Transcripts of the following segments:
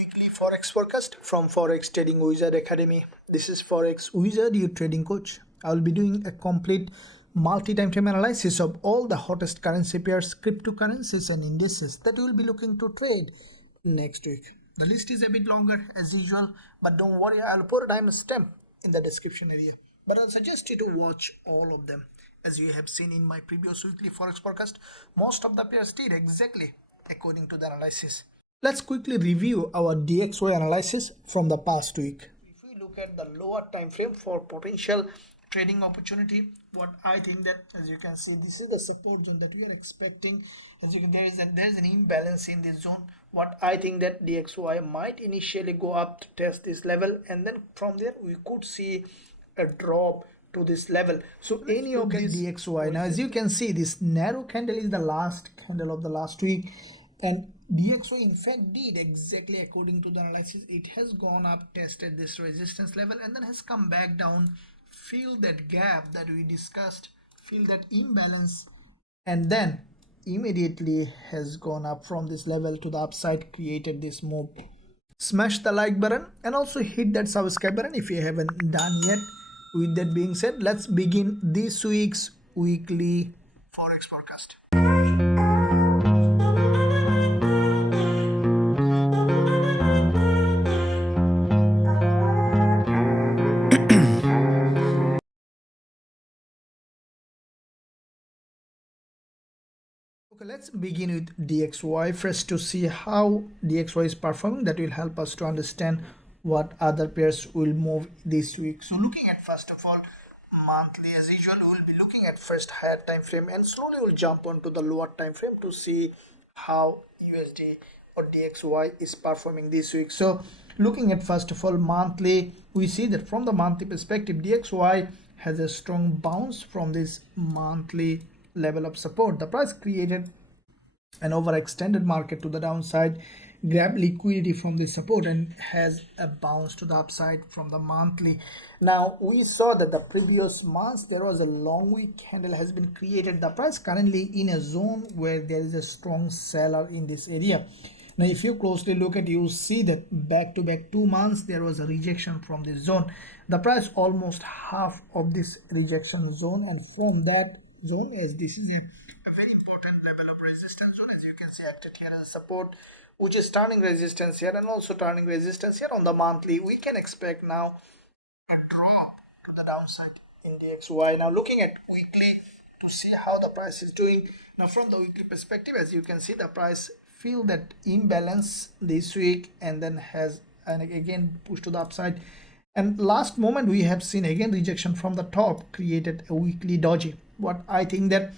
weekly Forex forecast from Forex Trading Wizard Academy. This is Forex Wizard, your trading coach. I will be doing a complete multi-time frame analysis of all the hottest currency pairs, cryptocurrencies and indices that we will be looking to trade next week. The list is a bit longer as usual, but don't worry, I'll put a timestamp in the description area. But I'll suggest you to watch all of them. As you have seen in my previous weekly Forex forecast, most of the pairs did exactly according to the analysis. Let's quickly review our DXY analysis from the past week. If we look at the lower time frame for potential trading opportunity, what I think that, as you can see, this is the support zone that we are expecting. As you can, there is an imbalance in this zone. What I think that DXY might initially go up to test this level, and then from there we could see a drop to this level. So any of these DXY, now as you can see, this narrow candle is the last candle of the last week, and DXY in fact did exactly according to the analysis. It has gone up, tested this resistance level, and then has come back down, fill that gap that we discussed, fill that imbalance, and then immediately has gone up from this level to the upside, created this move. Smash the like button and also hit that subscribe button if you haven't done yet. With that being said, let's begin this week's weekly Forex forecast. Okay, let's begin with DXY first to see how DXY is performing. That will help us to understand what other pairs will move this week. So looking at first of all monthly, as usual we will be looking at first higher time frame and slowly we'll jump onto the lower time frame to see how USD or DXY is performing this week. So looking at first of all monthly, we see that from the monthly perspective DXY has a strong bounce from this monthly level of support. The price created an overextended market to the downside, grab liquidity from the support, and has a bounce to the upside from the monthly. Now we saw that the previous months there was a long wick candle has been created. The price currently in a zone where there is a strong seller in this area. Now if you closely look at, you see that back to back 2 months there was a rejection from this zone. The price almost half of this rejection zone, and from that zone, as this is a very important level of resistance zone, as you can see, acted here as support, which is turning resistance here and also turning resistance here on the monthly. We can expect now a drop to the downside in DXY. Now looking at weekly to see how the price is doing. Now from the weekly perspective, as you can see, the price feel that imbalance this week and then has again pushed to the upside, and last moment we have seen again rejection from the top, created a weekly doji. What I think that,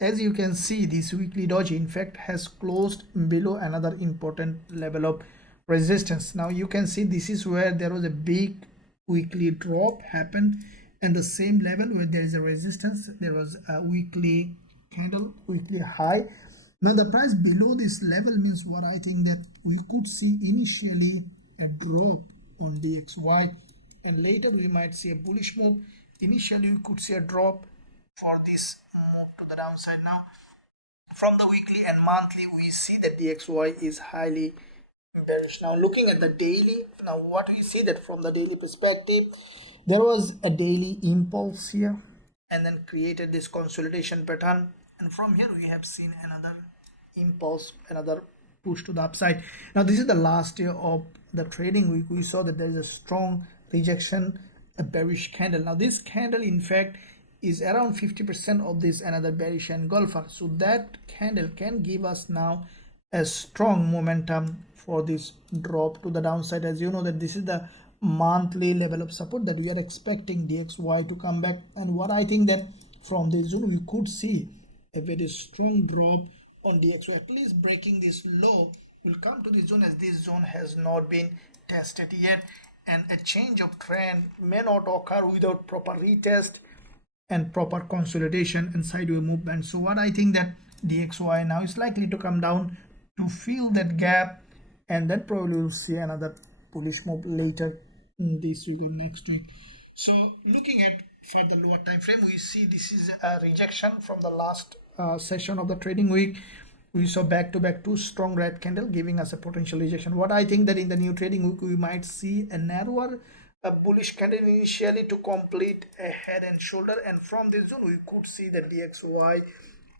as you can see, this weekly doji in fact has closed below another important level of resistance. Now you can see this is where there was a big weekly drop happened, and the same level where there is a resistance there was a weekly candle, weekly high. Now the price below this level means what I think that we could see initially a drop on DXY, and later we might see a bullish move. Initially we could see a drop for this move to the downside. Now from the weekly and monthly we see that DXY is highly bearish. Now looking at the daily, now what we see that from the daily perspective, there was a daily impulse here and then created this consolidation pattern, and from here we have seen another impulse, another push to the upside. Now this is the last day of the trading week. We saw that there is a strong rejection, a bearish candle. Now this candle in fact is around 50% of this another bearish engulfer, so that candle can give us now a strong momentum for this drop to the downside. As you know that this is the monthly level of support that we are expecting DXY to come back, and what I think that from this zone we could see a very strong drop on DXY, at least breaking this low will come to this zone, as this zone has not been tested yet, and a change of trend may not occur without proper retest and proper consolidation and sideways movement. So what I think that DXY now is likely to come down to fill that gap, and then probably we'll see another bullish move later in this week and next week. So looking at for the lower time frame, we see this is a rejection from the last session of the trading week, we saw back to back two strong red candle giving us a potential rejection. What I think that in the new trading week we might see a narrower a bullish candle initially to complete a head and shoulder, and from this zone we could see that DXY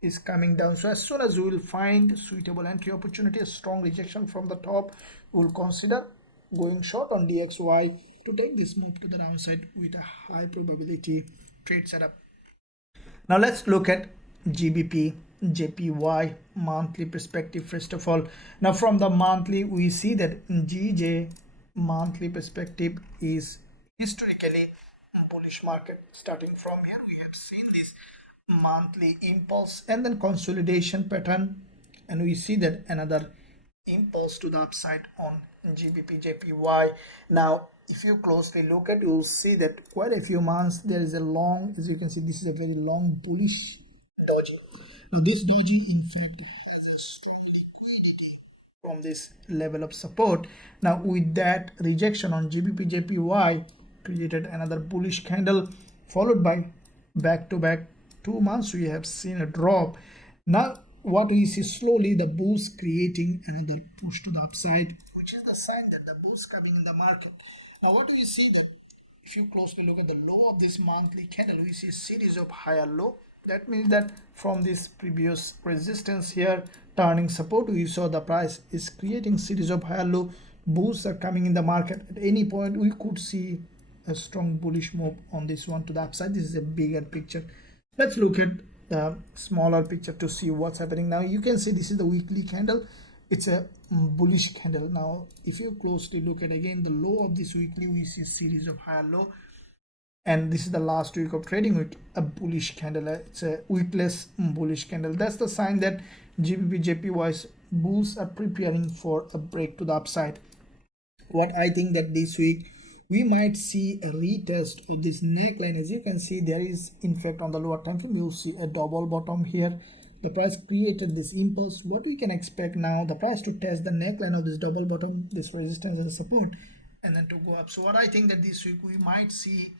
is coming down. So as soon as we will find suitable entry opportunity, a strong rejection from the top, we will consider going short on DXY to take this move to the downside with a high probability trade setup. Now let's look at GBPJPY monthly perspective first of all. Now from the monthly we see that GJ monthly perspective is historically bullish market. Starting from here we have seen this monthly impulse and then consolidation pattern, and we see that another impulse to the upside on GBPJPY. Now if you closely look at, you will see that quite a few months there is a long, as you can see, this is a very long bullish doji. Now this doji in fact has a strong liquidity from this level of support. Now with that rejection on GBPJPY created another bullish candle, followed by back to back 2 months we have seen a drop. Now what we see slowly the bulls creating another push to the upside, which is the sign that the bulls coming in the market. Now what do we see that if you closely look at the low of this monthly candle, we see a series of higher low. That means that from this previous resistance here turning support, we saw the price is creating series of higher low. Bulls are coming in the market. At any point we could see a strong bullish move on this one to the upside. This is a bigger picture. Let's look at the smaller picture to see what's happening. Now you can see this is the weekly candle. It's a bullish candle. Now if you closely look at again the low of this weekly, we see a series of higher low, and this is the last week of trading week, a bullish candle. It's a weekless bullish candle. That's the sign that GBPJPY's bulls are preparing for a break to the upside. What I think that this week we might see a retest of this neckline. As you can see, there is in fact on the lower time frame you will see a double bottom here. The price created this impulse. What we can expect now, the price to test the neckline of this double bottom, this resistance and support, and then to go up. So what I think that this week we might see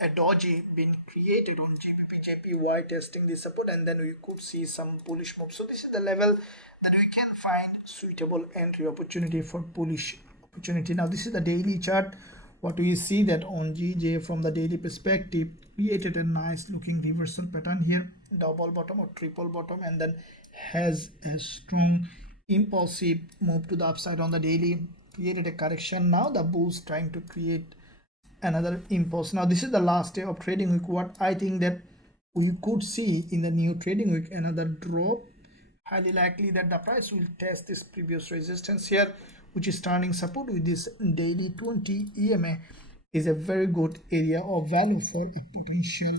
a doji being created on GBPJPY testing this support, and then we could see some bullish move. So this is the level that we can find suitable entry opportunity for bullish opportunity. Now this is the daily chart. What we see that on GJ from the daily perspective created a nice looking reversal pattern here, double bottom or triple bottom, and then has a strong impulsive move to the upside on the daily, created a correction. Now the bulls trying to create another impulse. Now this is the last day of trading week. What I think that we could see in the new trading week, another drop, highly likely that the price will test this previous resistance here, which is turning support with this daily 20 EMA, is a very good area of value for a potential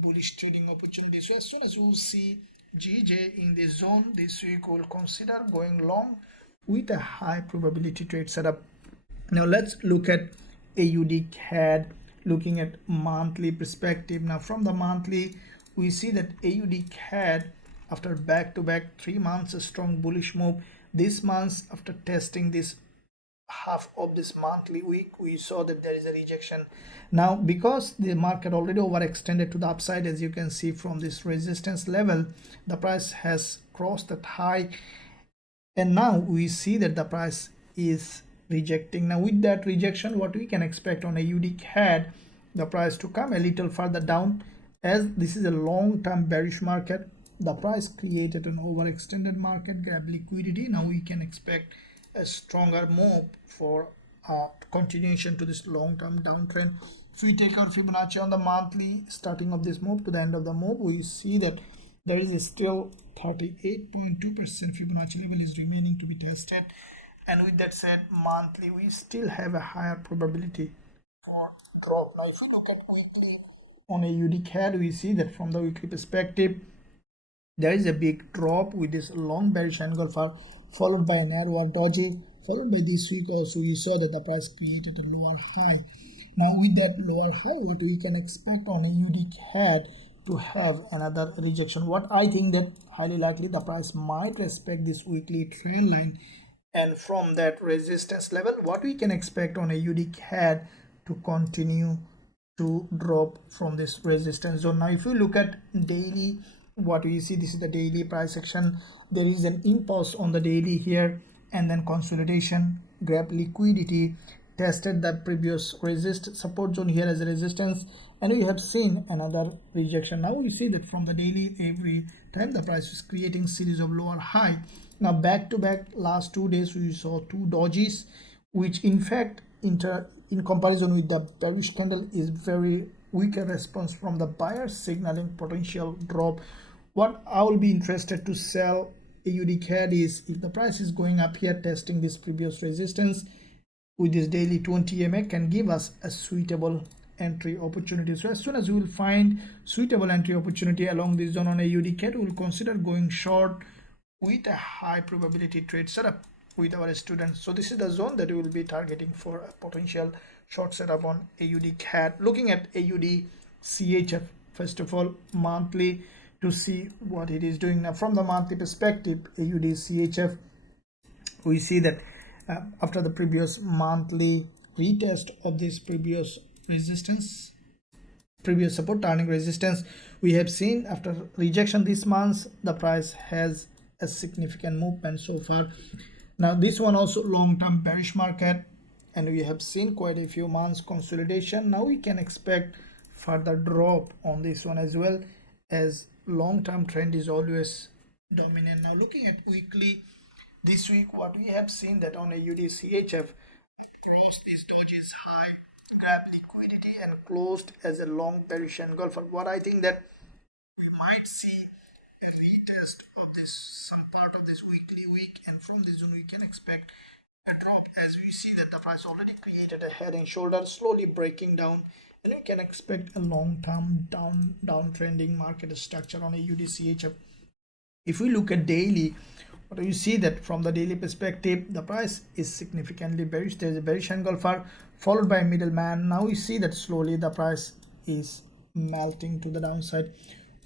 bullish trading opportunity. So as soon as we see GJ in this zone this week, we'll consider going long with a high probability trade setup. Now let's look at AUDCAD, looking at monthly perspective. Now from the monthly we see that AUDCAD after back to back 3 months a strong bullish move. This month after testing this half of this monthly week, we saw that there is a rejection. Now because the market already overextended to the upside, as you can see from this resistance level, the price has crossed that high, and now we see that the price is rejecting. Now with that rejection, what we can expect on AUDCAD, the price to come a little further down, as this is a long-term bearish market. The price created an overextended market, grab liquidity. Now we can expect a stronger move for continuation to this long-term downtrend. If we take our Fibonacci on the monthly, starting of this move to the end of the move, we see that there is still 38.2% Fibonacci level is remaining to be tested. And with that said, monthly we still have a higher probability for drop. Now if we look at weekly on AUDCAD, we see that from the weekly perspective there is a big drop with this long bearish engulfer, followed by a narrower doji, followed by this week also we saw that the price created a lower high. Now with that lower high, what we can expect on AUDCAD to have another rejection. What I think that highly likely the price might respect this weekly trend line, and from that resistance level, what we can expect on AUDCAD to continue to drop from this resistance zone. Now if you look at daily, what we see, this is the daily price action. there is an impulse on the daily here, and then consolidation, grab liquidity, tested the previous support zone here as a resistance, and we have seen another rejection. Now we see that from the daily, every time the price is creating series of lower high. Now back to back last 2 days we saw two dojis, which in fact in comparison with the bearish candle is very weaker response from the buyers, signaling potential drop. What I will be interested to sell AUDCAD is if the price is going up here, testing this previous resistance with this daily 20 MA can give us a suitable entry opportunity. So as soon as we will find suitable entry opportunity along this zone on AUDCAD, we will consider going short with a high probability trade setup with our students. So this is the zone that we will be targeting for a potential short setup on AUDCAD. Looking at AUDCHF, first of all, monthly, to see what it is doing. Now from the monthly perspective, AUDCHF, we see that after the previous monthly retest of this previous resistance, previous support turning resistance, we have seen after rejection this month the price has a significant movement so far. Now this one also long-term bearish market, and we have seen quite a few months consolidation. Now we can expect further drop on this one as well, as long-term trend is always dominant. Now looking at weekly, this week what we have seen that on AUDCHF closed this dojis high, grabbed liquidity and closed as a long bearish engulfer. What I think that we might see a retest of this some part of this weekly week, and from this zone we can expect a drop, as we see that the price already created a head and shoulder, slowly breaking down, and we can expect a long-term downtrending market structure on AUDCHF. If we look at daily, what do you see that from the daily perspective, the price is significantly bearish. There is a bearish engulfer followed by a middleman. Now we see that slowly the price is melting to the downside.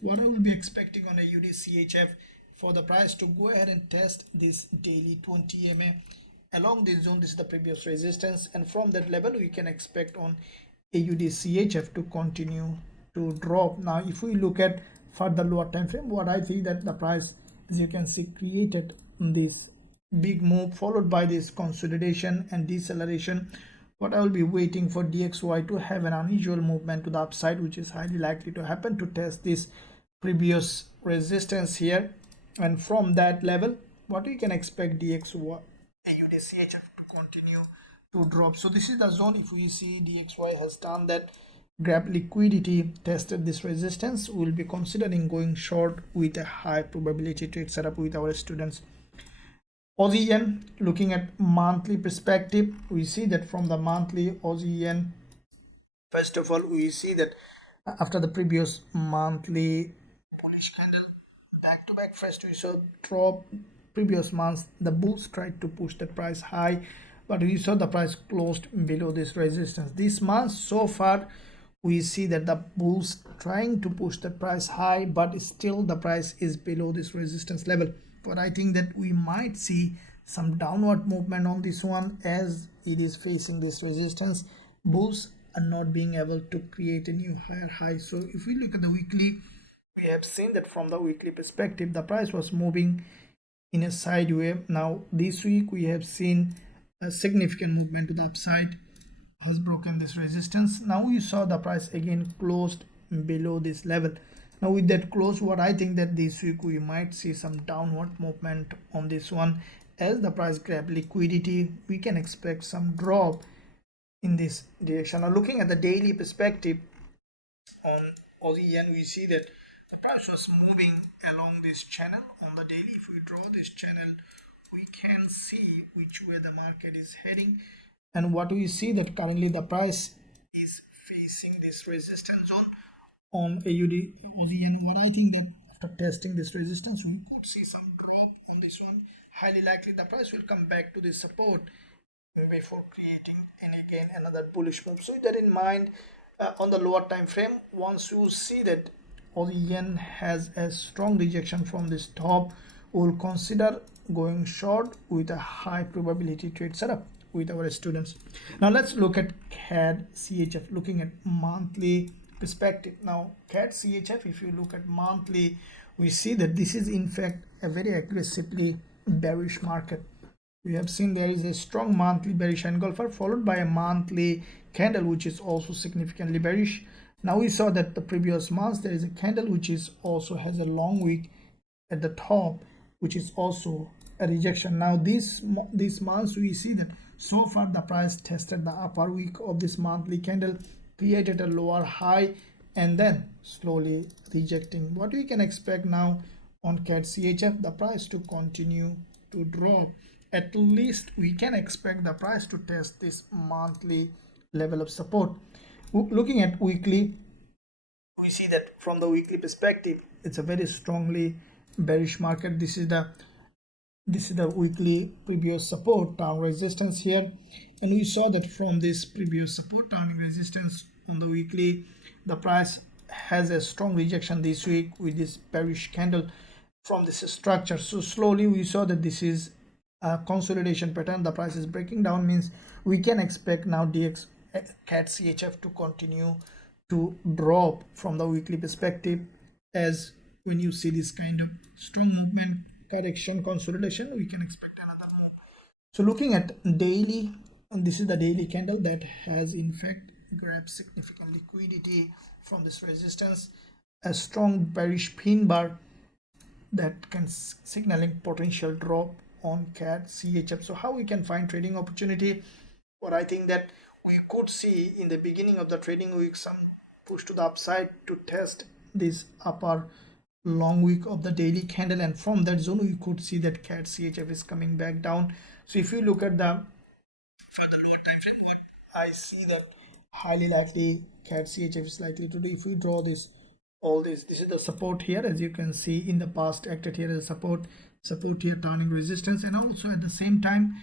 What I will be expecting on AUDCHF for the price to go ahead and test this daily 20 MA along this zone. This is the previous resistance, and from that level we can expect on AUDCHF to continue to drop. Now if we look at further lower time frame, what I think that the price, as you can see, created this big move followed by this consolidation and deceleration. What I will be waiting for DXY to have an unusual movement to the upside, which is highly likely to happen, to test this previous resistance here, and from that level what we can expect DXY AUDCHF to continue to drop. So this is the zone. If we see DXY has done that, grab liquidity, tested this resistance, we will be considering going short with a high probability trade setup with our students. Aussie yen, looking at monthly perspective, we see that from the monthly Aussie yen, first of all we see that after the previous monthly bullish candle back to back, first we saw drop. Previous months the bulls tried to push the price high, but we saw the price closed below this resistance. This month so far we see that the bulls trying to push the price high, but still the price is below this resistance level. But I think that we might see some downward movement on this one, as it is facing this resistance. Bulls are not being able to create a new higher high. So if we look at the weekly, we have seen that from the weekly perspective the price was moving in a side wave. Now this week we have seen a significant movement to the upside, has broken this resistance. Now we saw the price again closed below this level. Now with that close, what I think that this week we might see some downward movement on this one. As the price grab liquidity, we can expect some drop in this direction. Now looking at the daily perspective on Aussie yen, we see that the price was moving along this channel on the daily. If we draw this channel, we can see which way the market is heading, and what we see that currently the price is facing this resistance zone on Aussie yen. What I think that after testing this resistance we could see some drop on this one. Highly likely the price will come back to this support before creating again another bullish move. So with that in mind, on the lower time frame, once you see that Aussie yen has a strong rejection from this top, we will consider going short with a high probability trade setup with our students. Now let's look at CADCHF, looking at monthly perspective. Now CADCHF, if you look at monthly, we see that this is in fact a very aggressively bearish market. We have seen there is a strong monthly bearish engulfer followed by a monthly candle which is also significantly bearish. Now we saw that the previous month there is a candle which is also has a long wick at the top, which is also a rejection. Now this month we see that so far the price tested the upper wick of this monthly candle, created a lower high, and then slowly rejecting. What we can expect now on CADCHF, the price to continue to drop. At least we can expect the price to test this monthly level of support. Looking at weekly, we see that from the weekly perspective it's a very strongly bearish market. This is the weekly previous support down resistance here, and we saw that from this previous support down resistance on the weekly, the price has a strong rejection this week with this bearish candle from this structure. So slowly we saw that this is a consolidation pattern. The price is breaking down, means we can expect now CADCHF to continue to drop from the weekly perspective. As when you see this kind of strong movement, correction, consolidation, we can expect another move. So looking at daily, and this is the daily candle that has in fact grabbed significant liquidity from this resistance, a strong bearish pin bar that can signaling potential drop on CADCHF. So how we can find trading opportunity? What I think that we could see in the beginning of the trading week some push to the upside to test this upper long wick of the daily candle, and from that zone we could see that CADCHF is coming back down. So if you look at the further lower time frame, I see that highly likely CADCHF is likely to do. If we draw this, all this is the support here, as you can see in the past acted here as support here turning resistance, and also at the same time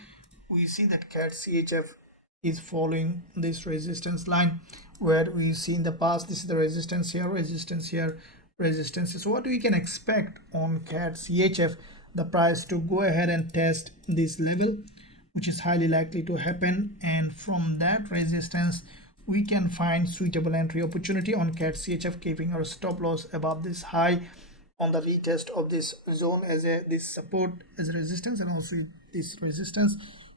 we see that CADCHF is following this resistance line where we see in the past this is the resistance here, resistance here, resistance. So what we can expect on CADCHF, the price to go ahead and test this level, which is highly likely to happen, and from that resistance we can find suitable entry opportunity on CADCHF, keeping our stop loss above this high on the retest of this zone as this support as a resistance, and also this resistance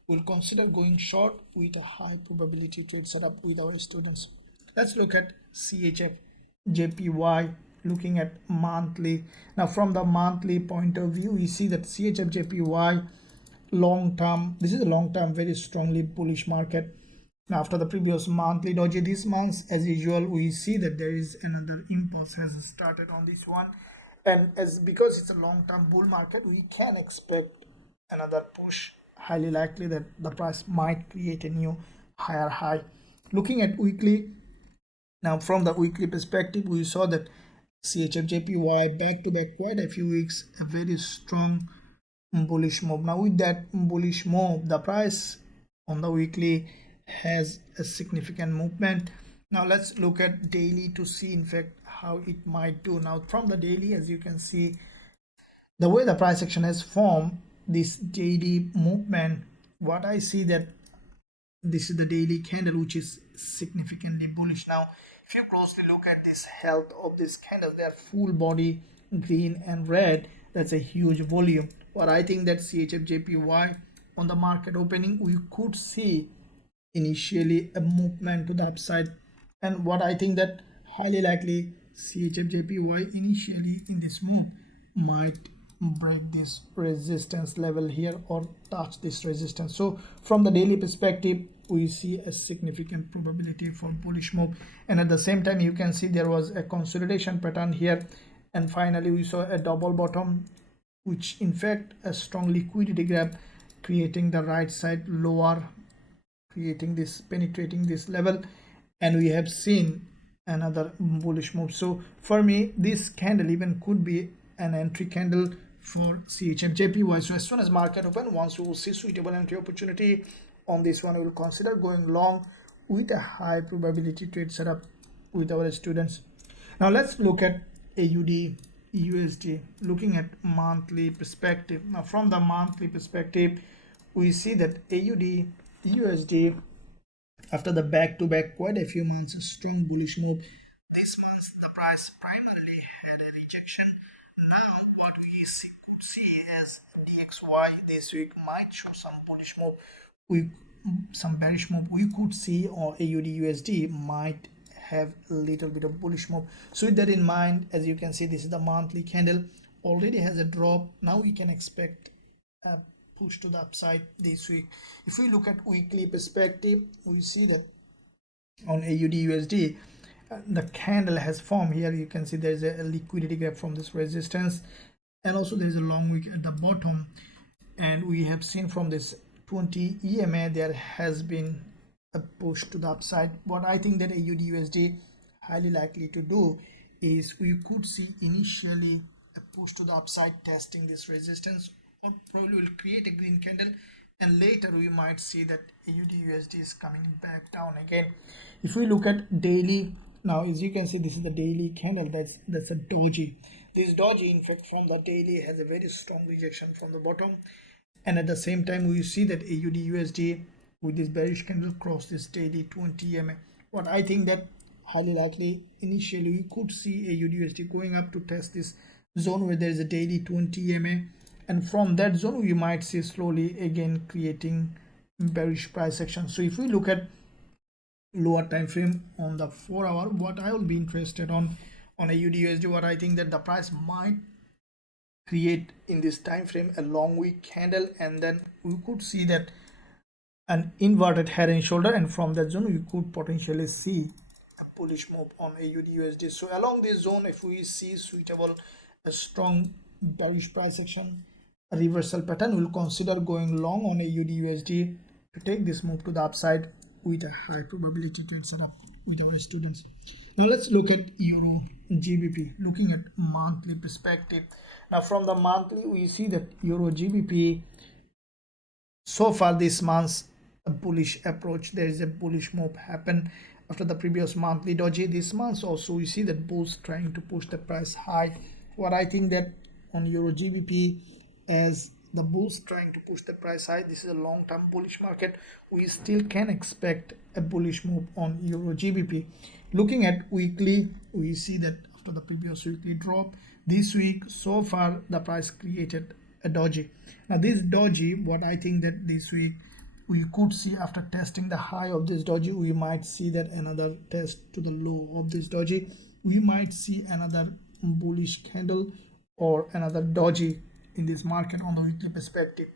we'll consider going short with a high probability trade setup with our students. Let's look at CHFJPY, looking at monthly. Now from the monthly point of view, we see that CHFJPY long term, this is a long term very strongly bullish market. Now after the previous monthly doji, this month as usual we see that there is another impulse has started on this one, and as because it's a long-term bull market, we can expect another push. Highly likely that the price might create a new higher high. Looking at weekly, now from the weekly perspective we saw that CHFJPY back to back quite a few weeks a very strong bullish move. Now with that bullish move, the price on the weekly has a significant movement. Now let's look at daily to see in fact how it might do. Now from the daily, as you can see the way the price action has formed this daily movement, what I see that this is the daily candle which is significantly bullish. Now if you closely look at this health of this candle, they are full body green and red. That's a huge volume. What I think that CHFJPY on the market opening we could see initially a movement to the upside, and what I think that highly likely CHFJPY initially in this move might break this resistance level here or touch this resistance. So from the daily perspective we see a significant probability for bullish move, and at the same time you can see there was a consolidation pattern here, and finally we saw a double bottom, which in fact a strong liquidity grab creating the right side lower, creating this penetrating this level, and we have seen another bullish move. So for me this candle even could be an entry candle for CHFJPY. So as soon as market open, once we will see suitable entry opportunity on this one, we will consider going long with a high probability trade setup with our students. Now let's look at AUDUSD, looking at monthly perspective. Now from the monthly perspective we see that AUDUSD after the back-to-back quite a few months strong bullish move, this month the price primarily had a rejection. Now DXY this week might show some bullish move, some bearish move we could see, or AUDUSD might have a little bit of bullish move. So with that in mind, as you can see, this is the monthly candle, already has a drop. Now we can expect a push to the upside this week. If we look at weekly perspective, we see that on AUDUSD the candle has formed here. You can see there's a liquidity gap from this resistance, and also there's a long wick at the bottom, and we have seen from this 20 EMA there has been a push to the upside. What I think that AUDUSD highly likely to do is we could see initially a push to the upside testing this resistance, or probably will create a green candle, and later we might see that AUDUSD is coming back down again. If we look at daily, now as you can see, this is the daily candle, that's a doji. This doji in fact from the daily has a very strong rejection from the bottom, and at the same time we see that AUDUSD with this bearish candle cross this daily 20 EMA. What I think that highly likely initially we could see AUDUSD going up to test this zone where there is a daily 20 EMA, and from that zone we might see slowly again creating bearish price action. So if we look at lower time frame on the 4 hour, what I will be interested on AUDUSD, what I think that the price might create in this time frame a long wick candle, and then we could see that an inverted head and shoulder, and from that zone we could potentially see a bullish move on AUDUSD. So along this zone, if we see suitable a strong bearish price action, a reversal pattern, we'll consider going long on AUDUSD to take this move to the upside with a high probability trade setup with our students. Now let's look at Euro GBP, looking at monthly perspective. Now from the monthly we see that Euro GBP so far this month a bullish approach. There is a bullish move happen after the previous monthly doji. This month also we see that bulls trying to push the price high. What I think that on Euro GBP, as the bulls trying to push the price high, this is a long-term bullish market, we still can expect a bullish move on Euro GBP. Looking at weekly, we see that after the previous weekly drop, this week so far the price created a doji. Now this doji, what I think that this week we could see after testing the high of this doji, we might see that another test to the low of this doji, we might see another bullish candle or another doji in this market on the weekly perspective.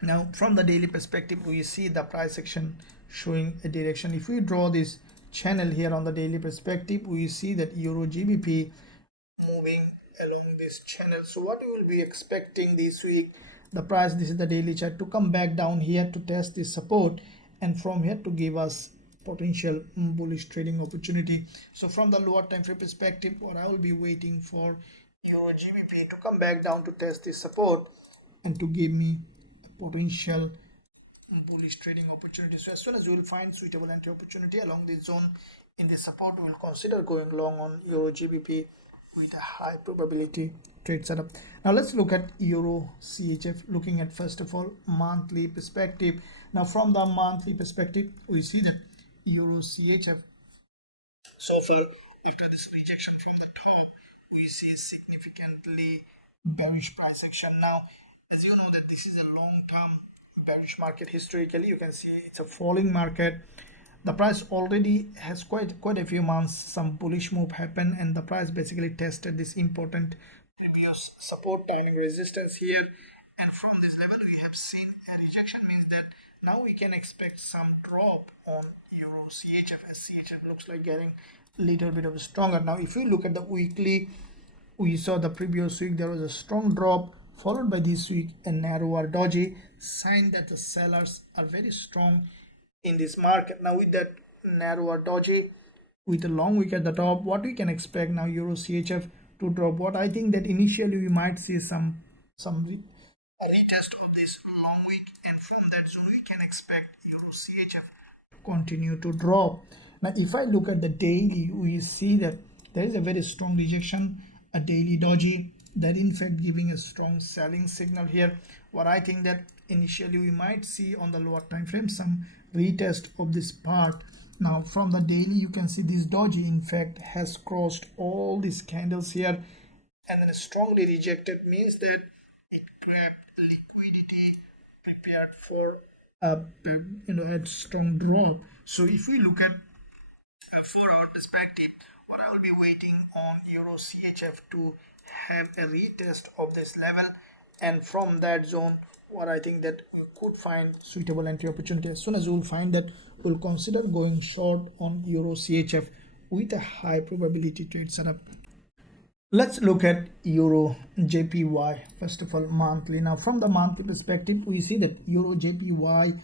Now from the daily perspective, we see the price action showing a direction. If we draw this channel here on the daily perspective, we see that Euro GBP moving along this channel. So what we will be expecting this week, the price, this is the daily chart, to come back down here to test this support, and from here to give us potential bullish trading opportunity. So from the lower time frame perspective, what I will be waiting for Euro GBP to come back down to test this support and to give me a potential bullish trading opportunity. So as soon as we will find suitable entry opportunity along this zone in this support, we will consider going long on Euro GBP with a high probability trade setup. Now let's look at Euro CHF, looking at first of all monthly perspective. Now from the monthly perspective, we see that Euro CHF so far after this rejection from the top, we see significantly bearish price action. Now as you know that this is a long-term bearish market. Historically you can see it's a falling market. The price already has quite a few months some bullish move happen, and the price basically tested this important previous support timing resistance here, and from this level we have seen a rejection, means that now we can expect some drop on Euro CHF, as CHF looks like getting a little bit of stronger. Now if we look at the weekly, we saw the previous week there was a strong drop, followed by this week a narrower doji, sign that the sellers are very strong in this market. Now with that narrower doji with a long wick at the top, what we can expect now Euro CHF to drop. What I think that initially we might see some retest of this long wick, and from that zone we can expect Euro CHF to continue to drop. Now if I look at the daily, we see that there is a very strong rejection, a daily doji, that in fact giving a strong selling signal here. What I think that initially we might see on the lower time frame some retest of this part. Now from the daily you can see this doji in fact has crossed all these candles here and then strongly rejected means that it grabbed liquidity prepared for a strong drop. So if we look at for our perspective, what I will be waiting on Euro CHF to have a retest of this level, and from that zone what I think that we could find suitable entry opportunity. As soon as we will find that, we'll consider going short on Euro CHF with a high probability trade setup. Let's look at EURJPY first of all monthly. Now from the monthly perspective, we see that EURJPY,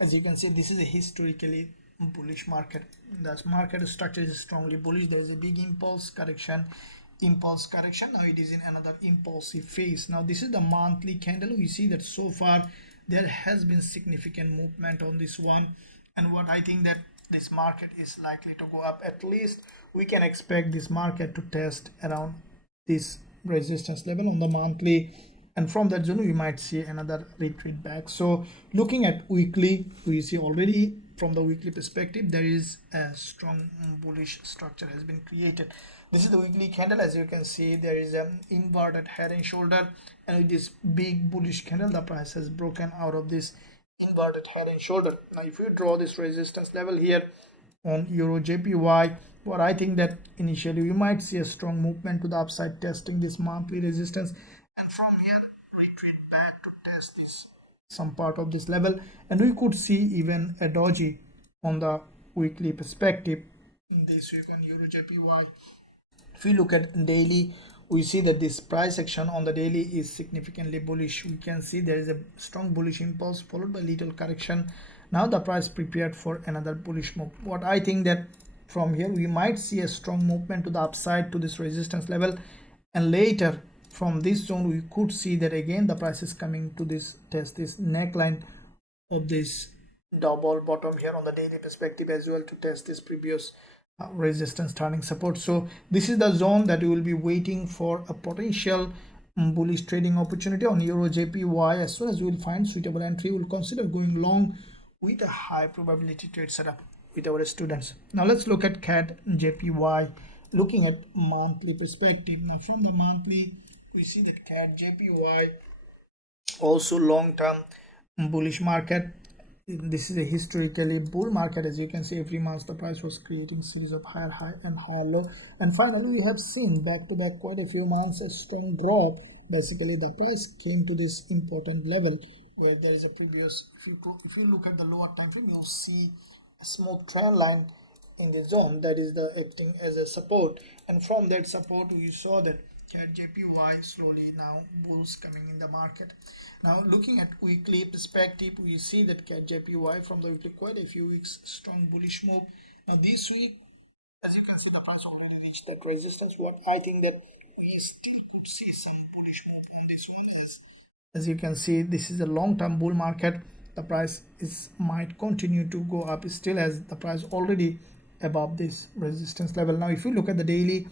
as you can see, this is a historically bullish market. The market structure is strongly bullish. There is a big impulse correction. Now it is in another impulsive phase. Now this is the monthly candle. We see that so far there has been significant movement on this one, and what I think that this market is likely to go up. At least we can expect this market to test around this resistance level on the monthly, and from that zone we might see another retreat back. So looking at weekly, we see already from the weekly perspective there is a strong bullish structure has been created. This is the weekly candle. As you can see, there is an inverted head and shoulder, and with this big bullish candle the price has broken out of this inverted head and shoulder. Now if you draw this resistance level here on EURJPY, what I think that initially we might see a strong movement to the upside, testing this monthly resistance, and from here retreat back to test this some part of this level, and we could see even a doji on the weekly perspective this week on EURJPY. If we look at daily, we see that this price action on the daily is significantly bullish. We can see there is a strong bullish impulse followed by little correction. Now the price prepared for another bullish move. What I think that from here we might see a strong movement to the upside to this resistance level, and later from this zone we could see that again the price is coming to this test this neckline of this double bottom here on the daily perspective as well to test this previous resistance turning support. So this is the zone that we will be waiting for a potential bullish trading opportunity on EURJPY. As soon as we will find suitable entry, we will consider going long with a high probability trade setup with our students. Now let's look at CADJPY, looking at monthly perspective. Now from the monthly we see that CADJPY also long-term bullish market. This is a historically bull market. As you can see, every month the price was creating series of higher high and higher low, and finally we have seen back to back quite a few months a strong drop. Basically the price came to this important level where there is a previous, if you look at the lower time frame, you'll see a smooth trend line in the zone that is the acting as a support, and from that support we saw that CADJPY slowly now bulls coming in the market. Now looking at weekly perspective, we see that CADJPY from the weekly quite a few weeks strong bullish move. Now this week, as you can see, the price already reached that resistance. What I think that we still could see some bullish move on this one. As you can see, this is a long-term bull market. The price might continue to go up still, as the price already above this resistance level. Now if you look at the daily,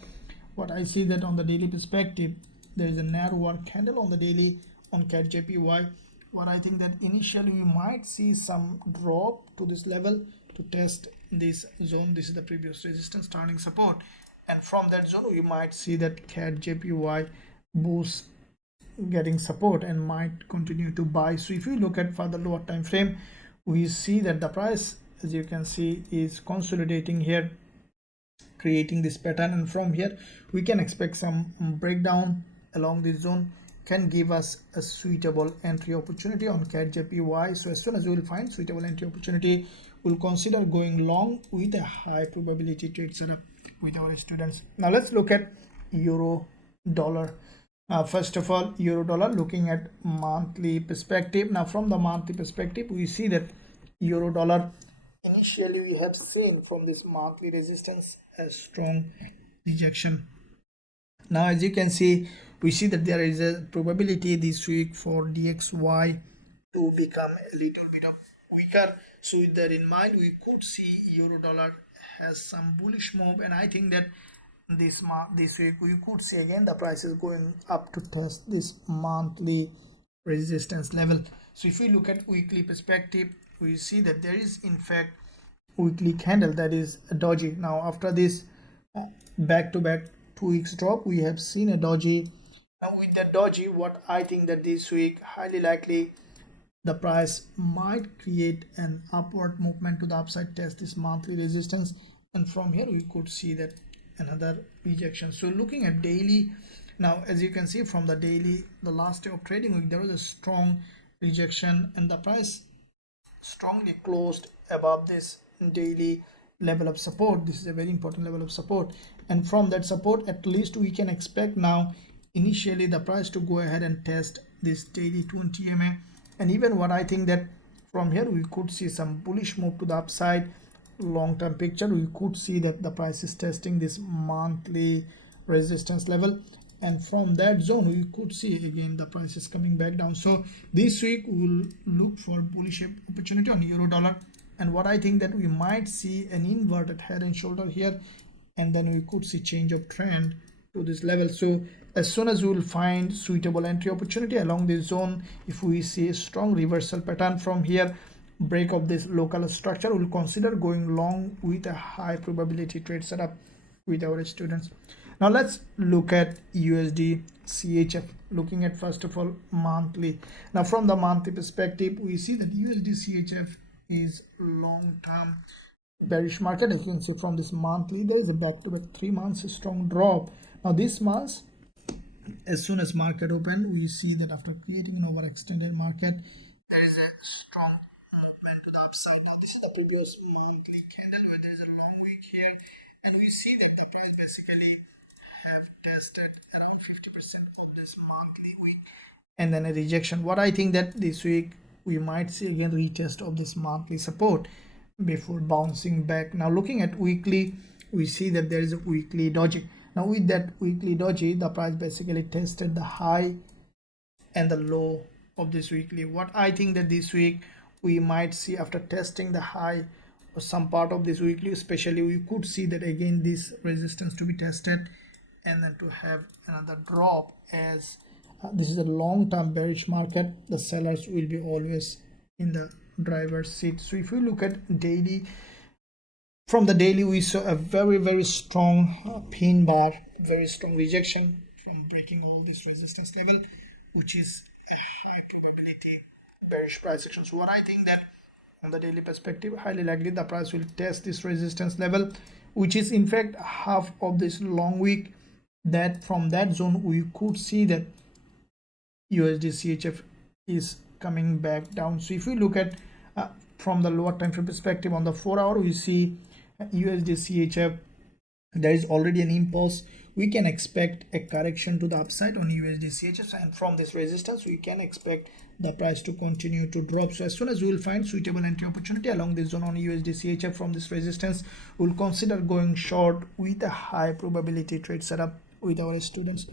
what I see that on the daily perspective there is a narrower candle on the daily on CADJPY. What I think that initially we might see some drop to this level to test this zone. This is the previous resistance turning support, and from that zone we might see that CADJPY boost getting support and might continue to buy. So if we look at further lower time frame, we see that the price, as you can see, is consolidating here, creating this pattern, and from here we can expect some breakdown along this zone can give us a suitable entry opportunity on CADJPY. So as soon as we will find suitable entry opportunity, we'll consider going long with a high probability trade setup with our students. Now let's look at euro dollar. First of all, euro dollar, looking at monthly perspective. Now from the monthly perspective we see that euro dollar initially we have seen from this monthly resistance a strong rejection. Now as you can see, we see that there is a probability this week for DXY to become a little bit of weaker. So with that in mind, we could see euro dollar has some bullish move, and I think that this week we could see again the price is going up to test this monthly resistance level. So if we look at weekly perspective, we see that there is in fact weekly candle that is a doji. Now after this back to back 2 weeks drop, we have seen a doji. Now with the doji, what I think that this week highly likely the price might create an upward movement to the upside, test this monthly resistance, and from here we could see that another rejection. So looking at daily, now as you can see from the daily, the last day of trading week, there was a strong rejection and the price strongly closed above this daily level of support. This is a very important level of support, and from that support at least we can expect now initially the price to go ahead and test this daily 20 MA. And even what I think that from here we could see some bullish move to the upside. Long-term picture, we could see that the price is testing this monthly resistance level, and from that zone we could see again the price is coming back down. So this week we will look for bullish opportunity on euro dollar, and what I think that we might see an inverted head and shoulder here, and then we could see change of trend to this level. So as soon as we will find suitable entry opportunity along this zone, if we see a strong reversal pattern from here, break of this local structure, we'll consider going long with a high probability trade setup with our students. Now let's look at USDCHF, looking at first of all monthly. Now from the monthly perspective, we see that USDCHF is long-term bearish market. As you can see from this monthly, there is a back-to-back 3 months strong drop. Now this month, as soon as market opened, we see that after creating an overextended market, there is a strong movement to the upside. Now this is the previous monthly candle where there is a long wick here, and we see that the price basically have tested around 50% of this monthly wick and then a rejection. What I think that this week we might see again retest of this monthly support before bouncing back. Now looking at weekly, we see that there is a weekly doji. Now with that weekly doji, the price basically tested the high and the low of this weekly. What I think that this week we might see after testing the high or some part of this weekly, especially we could see that again this resistance to be tested and then to have another drop, as this is a long-term bearish market. The sellers will be always in the driver's seat. So if we look at daily, from the daily we saw a very strong pin bar, very strong rejection from breaking all this resistance level, which is a high probability bearish price action. So what I think that on the daily perspective, highly likely the price will test this resistance level, which is in fact half of this long week. That from that zone we could see that USDCHF is coming back down. So if we look at from the lower time frame perspective, on the 4 hour we see USDCHF, there is already an impulse. We can expect a correction to the upside on USDCHF, and from this resistance we can expect the price to continue to drop. So as soon as we will find suitable entry opportunity along this zone on USDCHF from this resistance, we'll consider going short with a high probability trade setup with our students.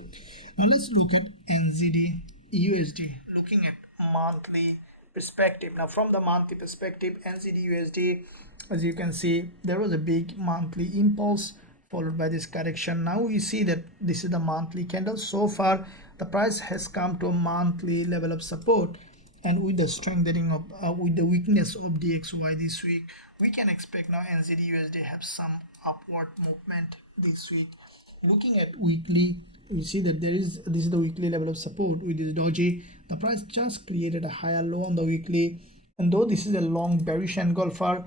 Now let's look at NZDUSD, looking at monthly perspective. Now from the monthly perspective, NZDUSD, as you can see, there was a big monthly impulse followed by this correction. Now we see that this is the monthly candle. So far the price has come to a monthly level of support, and with the strengthening of with the weakness of DXY this week, we can expect now NZDUSD have some upward movement this week. Looking at weekly, we see that this is the weekly level of support with this doji. The price just created a higher low on the weekly, and though this is a long bearish engulfer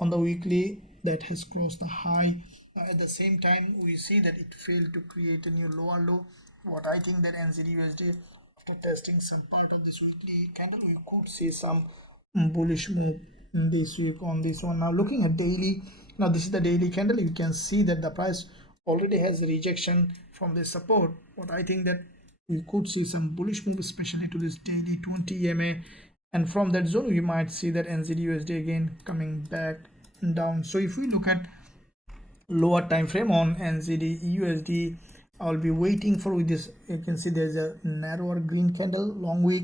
on the weekly that has crossed the high, at the same time we see that it failed to create a new lower low. What I think that NZDUSD, after testing some part of this weekly candle, we could see some bullish move this week on this one. Now looking at daily, now this is the daily candle. You can see that the price already has a rejection from this support. What I think that we could see some bullish move, especially to this daily 20 EMA, and from that zone we might see that NZDUSD again coming back down. So if we look at lower time frame on NZDUSD, I'll be waiting for, with this you can see there's a narrower green candle long wick.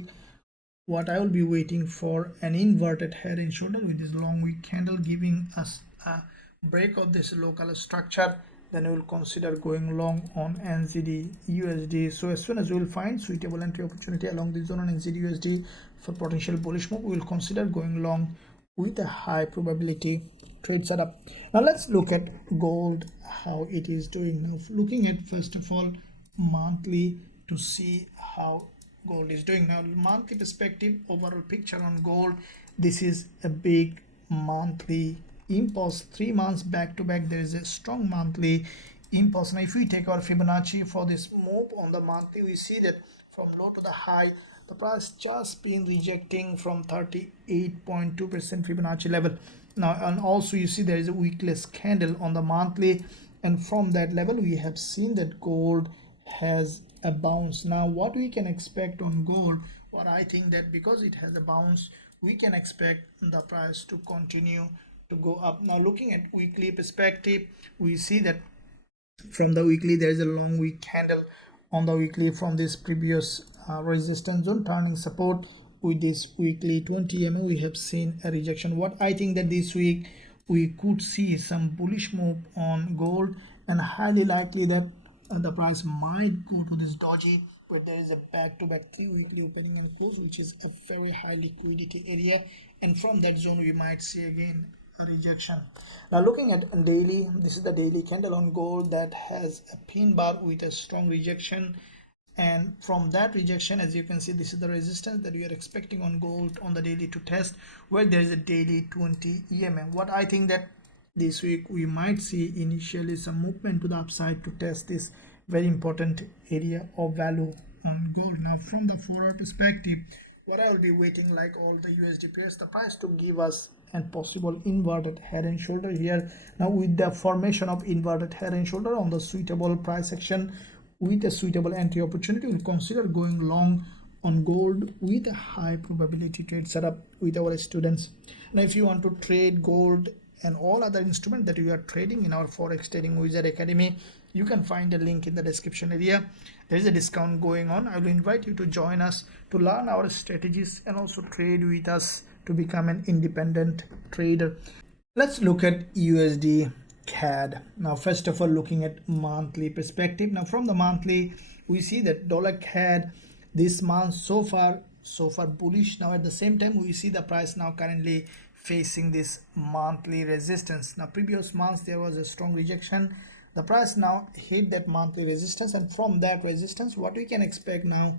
What I will be waiting for an inverted head and shoulder with this long wick candle giving us a break of this local structure, then we will consider going long on NZDUSD. So as soon as we will find suitable entry opportunity along this zone on NZDUSD for potential bullish move, we will consider going long with a high probability trade setup. Now let's look at gold, how it is doing. Now looking at first of all monthly to see how gold is doing. Now monthly perspective, overall picture on gold, this is a big monthly impulse. 3 months back to back there is a strong monthly impulse. Now if we take our Fibonacci for this move on the monthly, we see that from low to the high the price just been rejecting from 38.2% Fibonacci level. Now and also you see there is a weekless candle on the monthly, and from that level we have seen that gold has a bounce. Now what we can expect on gold, what I think that because it has a bounce, we can expect the price to continue to go up. Now looking at weekly perspective, we see that from the weekly there is a long week candle on the weekly from this previous resistance zone turning support with this weekly 20 mm. We have seen a rejection. What I think that this week we could see some bullish move on gold, and highly likely that the price might go to this doji where there is a back-to-back 3 weekly opening and close, which is a very high liquidity area, and from that zone we might see again a rejection. Now looking at daily, this is the daily candle on gold that has a pin bar with a strong rejection, and from that rejection, as you can see, this is the resistance that we are expecting on gold on the daily to test, where there is a daily 20 EMA. What I think that this week we might see initially some movement to the upside to test this very important area of value on gold. Now from the forward perspective, what I will be waiting, like all the USD pairs, the price to give us a possible inverted head and shoulder here. Now with the formation of inverted head and shoulder on the suitable price action with a suitable entry opportunity, we'll consider going long on gold with a high probability trade setup with our students. Now if you want to trade gold and all other instruments that we are trading in our Forex Trading Wizard Academy, you can find a link in the description area. There is a discount going on. I will invite you to join us to learn our strategies and also trade with us to become an independent trader. Let's look at USDCAD. Now first of all, looking at monthly perspective. Now from the monthly, we see that dollar CAD this month so far bullish. Now at the same time we see the price now currently facing this monthly resistance. Now previous months there was a strong rejection. The price now hit that monthly resistance, and from that resistance what we can expect now,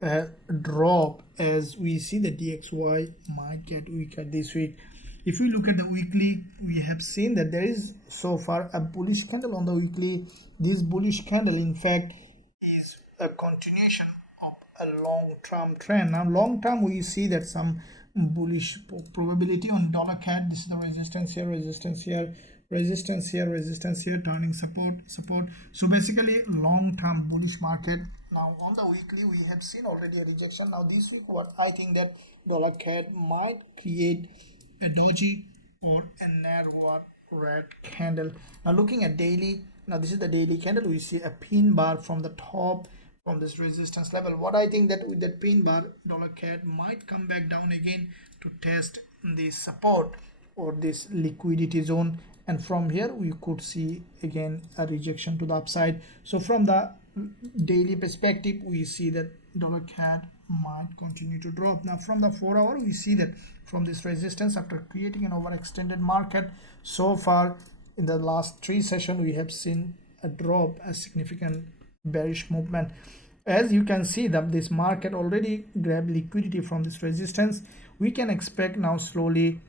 a drop, as we see the DXY might get weaker this week. If we look at the weekly, we have seen that there is so far a bullish candle on the weekly. This bullish candle in fact is a continuation of a long-term trend. Now long term we see that some bullish probability on dollar CAD. This is the resistance here, resistance here, resistance here, resistance here, turning support. So basically long-term bullish market. Now on the weekly we have seen already a rejection. Now this week what I think that dollar CAD might create a doji or a narrower red candle. Now looking at daily, now this is the daily candle. We see a pin bar from the top from this resistance level. What I think that with that pin bar, dollar CAD might come back down again to test the support or this liquidity zone, and from here we could see again a rejection to the upside. So from the daily perspective we see that dollar CAD might continue to drop. Now from the 4 hour we see that from this resistance, after creating an overextended market, so far in the last 3 sessions we have seen a drop, a significant bearish movement. As you can see that this market already grabbed liquidity from this resistance. We can expect now slowly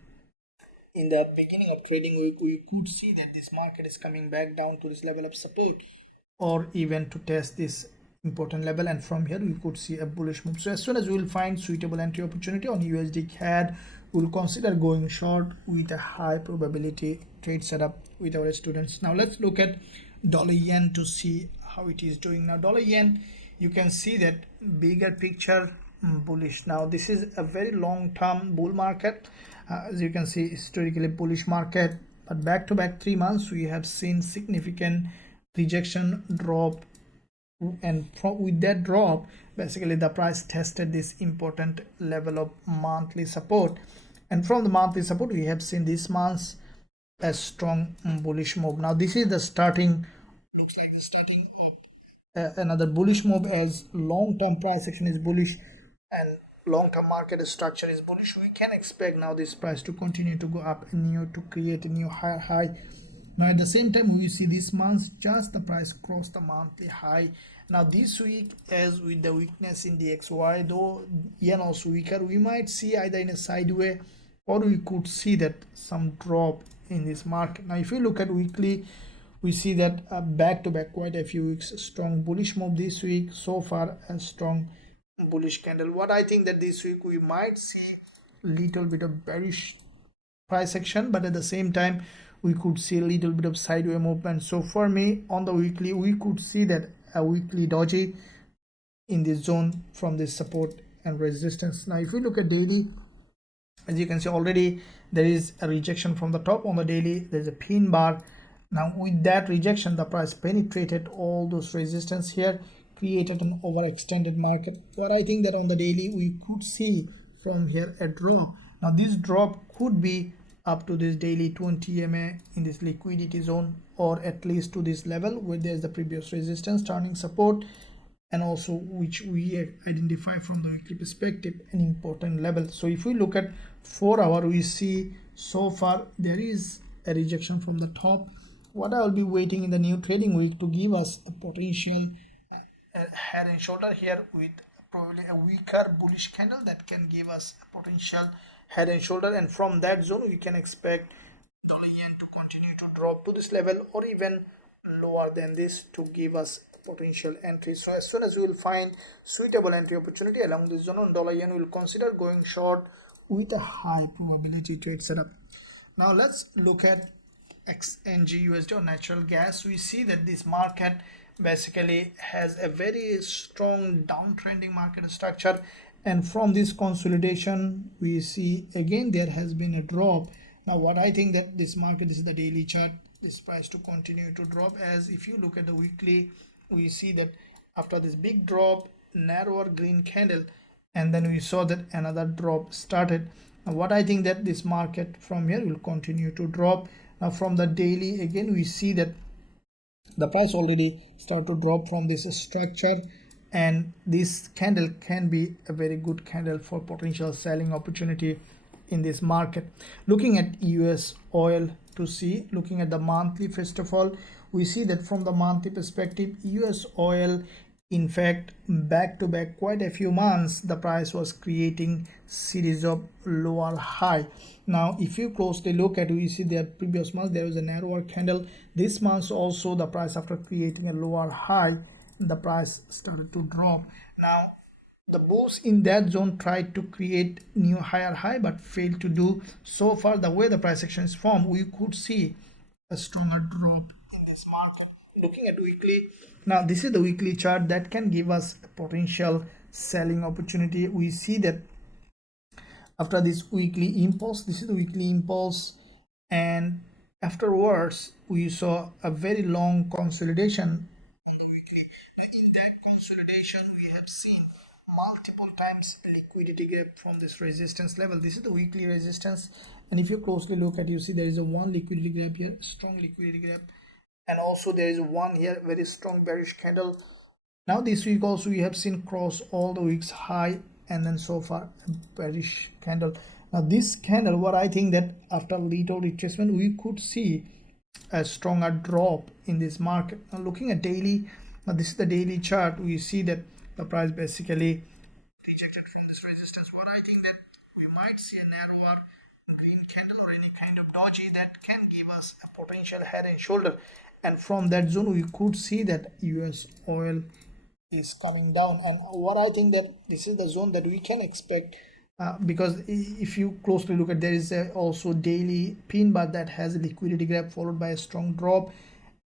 in the beginning of trading week we could see that this market is coming back down to this level of support, or even to test this important level, and from here we could see a bullish move. So as soon as we will find suitable entry opportunity on USDCAD, we will consider going short with a high probability trade setup with our students. Now let's look at dollar yen to see how it is doing. Now dollar yen, you can see that bigger picture bullish. Now this is a very long-term bull market. As you can see, historically bullish market, but back to back 3 months we have seen significant rejection, drop, and with that drop basically the price tested this important level of monthly support, and from the monthly support we have seen this month a strong bullish move. Now this is the starting, looks like the starting of another bullish move, as long-term price action is bullish and long-term market structure is bullish, we can expect now this price to continue to go up and to create a new higher high. Now at the same time, we see this month just the price crossed the monthly high. Now this week, as with the weakness in the XY, though yen also weaker, we might see either in a sideways or we could see that some drop in this market. Now if you look at weekly, we see that back to back quite a few weeks strong bullish move this week, so far a strong bullish candle. What I think that this week we might see little bit of bearish price action, but at the same time we could see a little bit of sideways movement. So for me on the weekly, we could see that a weekly doji in this zone from this support and resistance. Now if we look at daily, as you can see already there is a rejection from the top on the daily, there's a pin bar. Now with that rejection, the price penetrated all those resistance here, created an overextended market. What I think that on the daily we could see from here a drop. Now this drop could be up to this daily 20 MA in this liquidity zone, or at least to this level where there's the previous resistance turning support, and also which we identify from the weekly perspective an important level. So if we look at 4 hour, we see so far there is a rejection from the top. What I will be waiting in the new trading week to give us a potential head and shoulder here with probably a weaker bullish candle that can give us a potential head and shoulder, and from that zone we can expect dollar yen to continue to drop to this level or even lower than this to give us a potential entry. So as soon as we will find suitable entry opportunity along this zone on dollar yen, we will consider going short with a high probability trade setup. Now let's look at XNGUSD or natural gas. We see that this market basically has a very strong downtrending market structure, and from this consolidation we see again there has been a drop. Now what I think that this market, this is the daily chart, this price to continue to drop, as if you look at the weekly, we see that after this big drop, narrower green candle, and then we saw that another drop started. Now what I think that this market from here will continue to drop. Now from the daily again we see that the price already start to drop from this structure, and this candle can be a very good candle for potential selling opportunity in this market. Looking at US oil to see, looking at the monthly, first of all we see that from the monthly perspective, US oil, in fact back to back quite a few months the price was creating series of lower high. Now if you closely look at, we see that previous month there was a narrower candle. This month also the price, after creating a lower high, the price started to drop. Now the bulls in that zone tried to create new higher high but failed to do. So far the way the price action is formed, we could see a stronger drop in this market. Looking at weekly, now this is the weekly chart that can give us a potential selling opportunity. We see that after this weekly impulse, this is the weekly impulse, and afterwards we saw a very long consolidation. In that consolidation we have seen multiple times liquidity gap from this resistance level. This is the weekly resistance, and if you closely look at, you see there is a one liquidity gap here, strong liquidity gap, and also there is one here very strong bearish candle. Now this week also we have seen cross all the week's high, and then so far a bearish candle. Now this candle, what I think that after little retracement we could see a stronger drop in this market. Now looking at daily, now this is the daily chart, we see that the price basically rejected from this resistance. What I think that we might see a narrower green candle or any kind of doji that can give us a potential head and shoulder, and from that zone we could see that US oil is coming down. And what I think that this is the zone that we can expect, because if you closely look at, there is also daily pin bar that has a liquidity gap followed by a strong drop,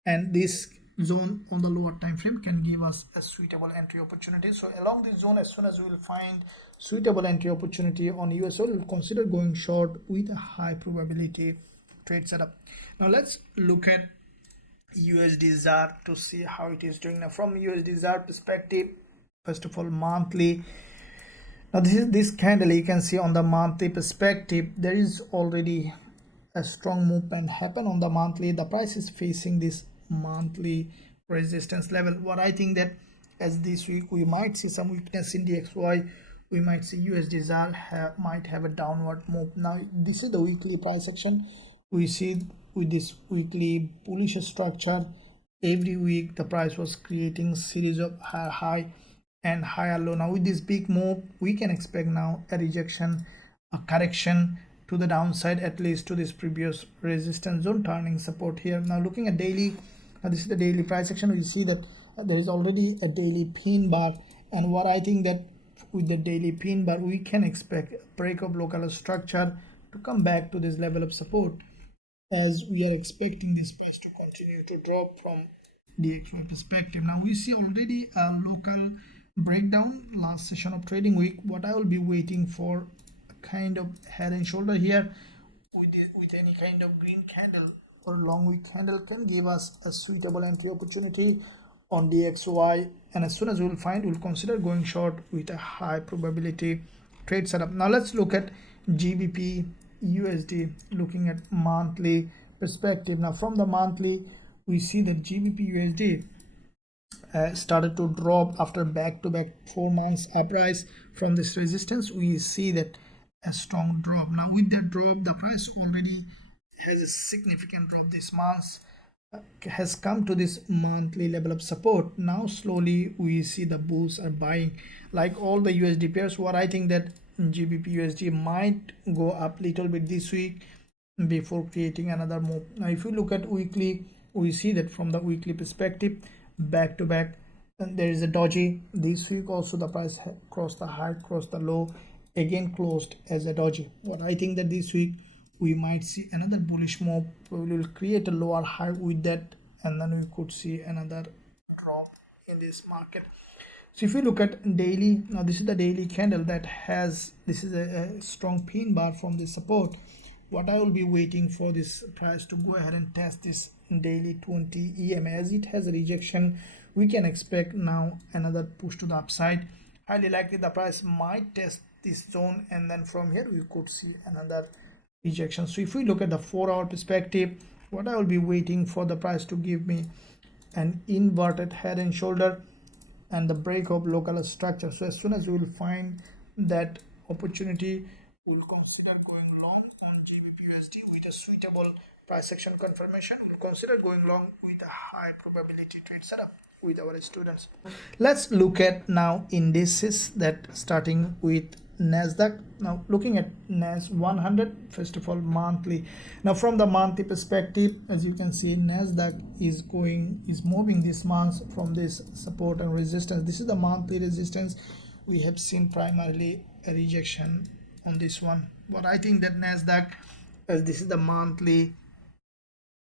and this zone on the lower time frame can give us a suitable entry opportunity. So along this zone, as soon as we will find suitable entry opportunity on US oil, we'll consider going short with a high probability trade setup. Now let's look at USDZAR to see how it is doing. Now from USDZAR perspective, first of all monthly, now this is this candle, you can see on the monthly perspective there is already a strong movement happen on the monthly. The price is facing this monthly resistance level. What I think that as this week we might see some weakness in the XY, we might see USDZAR might have a downward move. Now this is the weekly price action. We see with this weekly bullish structure, every week the price was creating series of high and higher low. Now with this big move, we can expect now a rejection, a correction to the downside, at least to this previous resistance zone, turning support here. Now looking at daily, this is the daily price action. We see that there is already a daily pin bar, and what I think that with the daily pin bar we can expect a break of local structure to come back to this level of support, as we are expecting this price to continue to drop from DXY perspective. Now we see already a local breakdown last session of trading week. What I will be waiting for, a kind of head and shoulder here with any kind of green candle or long week candle can give us a suitable entry opportunity on DXY, and as soon as we'll find, we'll consider going short with a high probability trade setup. Now let's look at GBPUSD, looking at monthly perspective. Now from the monthly, we see that GBPUSD started to drop after back-to-back 4 months uprise. From this resistance, we see that a strong drop. Now with that drop, the price already has a significant drop this month, has come to this monthly level of support. Now slowly we see the bulls are buying, like all the USD pairs. What I think that GBPUSD might go up little bit this week before creating another move. Now if you look at weekly, we see that from the weekly perspective, back to back, and there is a doji. This week also the price crossed the high, crossed the low, again closed as a doji. What I think that this week we might see another bullish move. We will create a lower high with that, and then we could see another drop in this market. So if you look at daily, now this is the daily candle that has, this is a strong pin bar from this support. What I will be waiting for this price to go ahead and test this daily 20 EMA. As it has a rejection, we can expect now another push to the upside. Highly likely the price might test this zone, and then from here we could see another rejection. So if we look at the 4-hour perspective, what I will be waiting for the price to give me an inverted head and shoulder and the break of local structure. So as soon as we will find that opportunity, we will consider going long on GBPUSD with a suitable price action confirmation. We'll consider going long with a high probability trade setup with our students. Let's look at now indices, that starting with NASDAQ. Now looking at NAS 100, first of all monthly. Now from the monthly perspective, as you can see, NASDAQ is moving this month from this support and resistance. This is the monthly resistance. We have seen primarily a rejection on this one. What I think that NASDAQ, as this is the monthly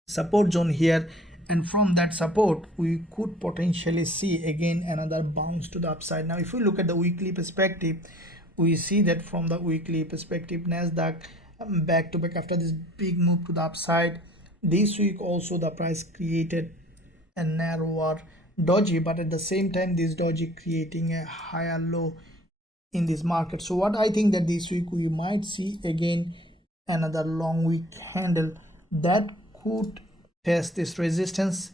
support zone here, and from that support we could potentially see again another bounce to the upside. Now if we look at the weekly perspective, we see that from the weekly perspective, NASDAQ back to back after this big move to the upside. This week also the price created a narrower doji, but at the same time this doji creating a higher low in this market. So what I think that this week we might see again another long week candle that could test this resistance,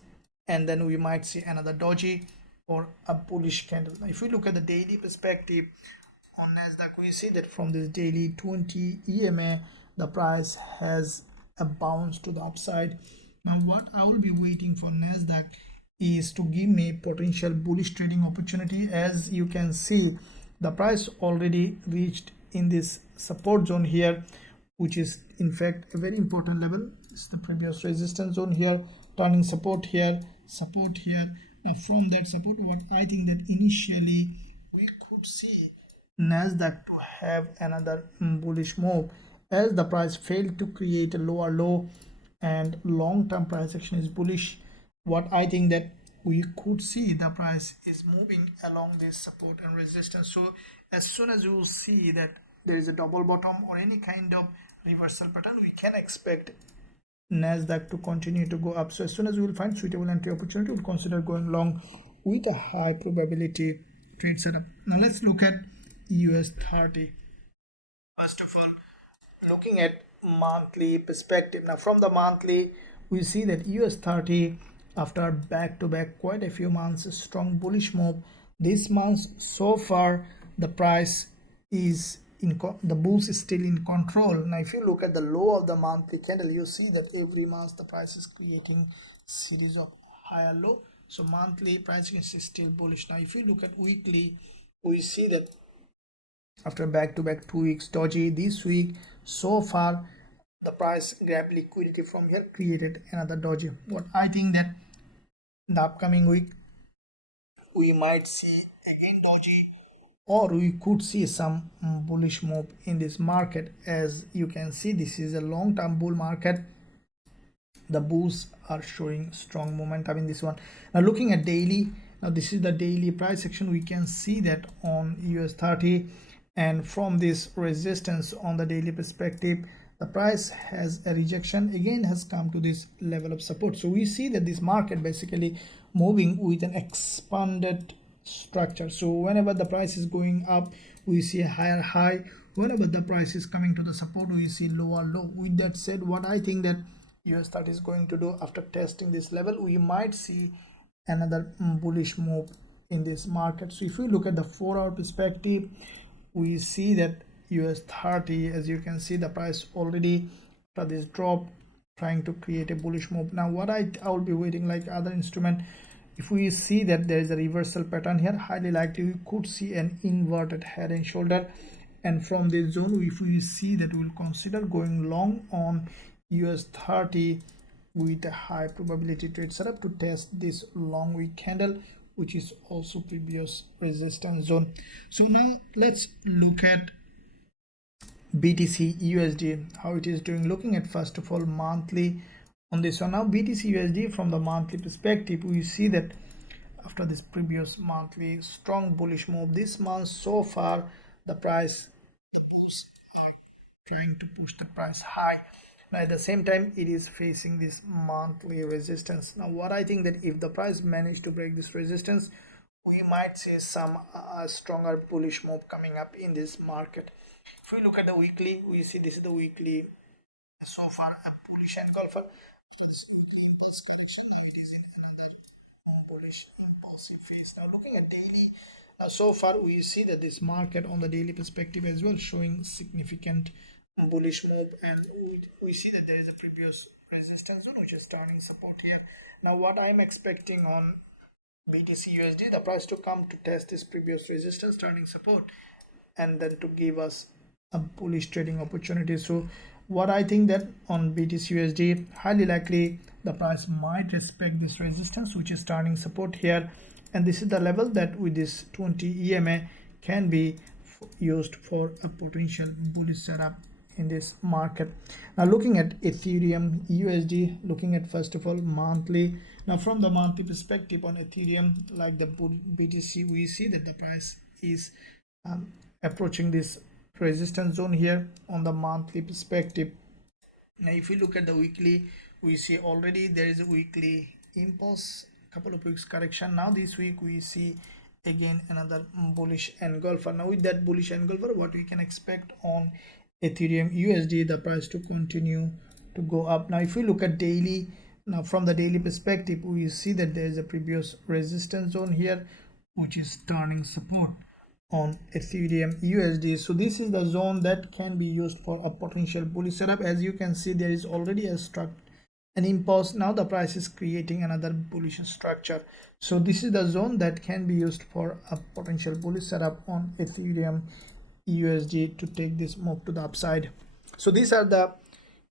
and then we might see another doji or a bullish candle. Now if we look at the daily perspective on NASDAQ, we see that from this daily 20 EMA, the price has a bounce to the upside. Now what I will be waiting for NASDAQ is to give me potential bullish trading opportunity. As you can see, the price already reached in this support zone here, which is in fact a very important level. This is the previous resistance zone here, turning support here, support here. Now from that support, what I think that initially we could see NASDAQ to have another bullish move, as the price failed to create a lower low and long-term price action is bullish. What I think that we could see the price is moving along this support and resistance. So as soon as you will see that there is a double bottom or any kind of reversal pattern, we can expect NASDAQ to continue to go up. So as soon as we will find suitable entry opportunity, we'll consider going long with a high probability trade setup. Now let's look at US30. First of all, looking at monthly perspective. Now from the monthly, we see that US30 after back to back quite a few months strong bullish move, this month so far the price is the bulls is still in control. Now if you look at the low of the monthly candle, you see that every month the price is creating series of higher low. So monthly pricing is still bullish. Now if you look at weekly, we see that after back-to-back 2 weeks dodgy, this week so far the price grabbed liquidity from here, created another dodgy. What I think that in the upcoming week we might see again dodgy, or we could see some bullish move in this market. As you can see, this is a long-term bull market. The bulls are showing strong momentum in this one. Now looking at daily, now this is the daily price action. We can see that on US30, and from this resistance on the daily perspective, the price has a rejection, again has come to this level of support. So we see that this market basically moving with an expanded structure. So whenever the price is going up, we see a higher high. Whenever the price is coming to the support, we see lower low. With that said, what I think that US30 is going to do after testing this level, we might see another bullish move in this market. So if we look at the 4-hour perspective, we see that US30, as you can see, the price already after this drop trying to create a bullish move. Now what I will be waiting like other instrument. If we see that there is a reversal pattern here, highly likely we could see an inverted head and shoulder, and from this zone, if we see that, we will consider going long on US30 with a high probability trade setup to test this long wick candle, which is also previous resistance zone. So now let's look at BTCUSD, how it is doing. Looking at first of all monthly on this one. Now BTCUSD, from the monthly perspective, we see that after this previous monthly strong bullish move, this month so far the price are trying to push the price high. Now at the same time, it is facing this monthly resistance. Now what I think that if the price managed to break this resistance, we might see some stronger bullish move coming up in this market. If we look at the weekly, we see this is the weekly so far a bullish engulfer. Now it is in another bullish impulsive phase. Now looking at daily, so far we see that this market on the daily perspective as well showing significant bullish move, and we see that there is a previous resistance zone which is turning support here. Now what I am expecting on BTCUSD, the price to come to test this previous resistance turning support, and then to give us a bullish trading opportunity. So what I think that on BTCUSD, highly likely the price might respect this resistance which is turning support here, and this is the level that with this 20 EMA can be used for a potential bullish setup in this market. Now looking at Ethereum USD, looking at first of all monthly. Now from the monthly perspective on Ethereum, like the BTC, we see that the price is approaching this resistance zone here on the monthly perspective. Now if we look at the weekly, we see already there is a weekly impulse, couple of weeks correction. Now this week we see again another bullish engulfer. Now with that bullish engulfer, what we can expect on Ethereum USD, the price to continue to go up. Now if we look at daily, now from the daily perspective, we see that there is a previous resistance zone here which is turning support on Ethereum USD. So this is the zone that can be used for a potential bullish setup. As you can see, there is already an impulse. Now the price is creating another bullish structure. So this is the zone that can be used for a potential bullish setup on Ethereum USD to take this move to the upside. So these are the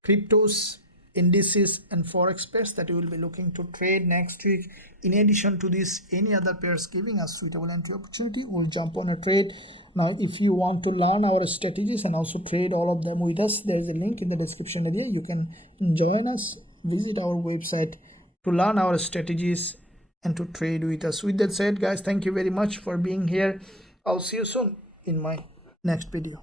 cryptos, indices and forex pairs that we will be looking to trade next week. In addition to this, any other pairs giving us suitable entry opportunity, we'll jump on a trade. Now if you want to learn our strategies and also trade all of them with us, there is a link in the description area. You can join us, visit our website to learn our strategies and to trade with us. With that said, guys, thank you very much for being here. I'll see you soon in my next video.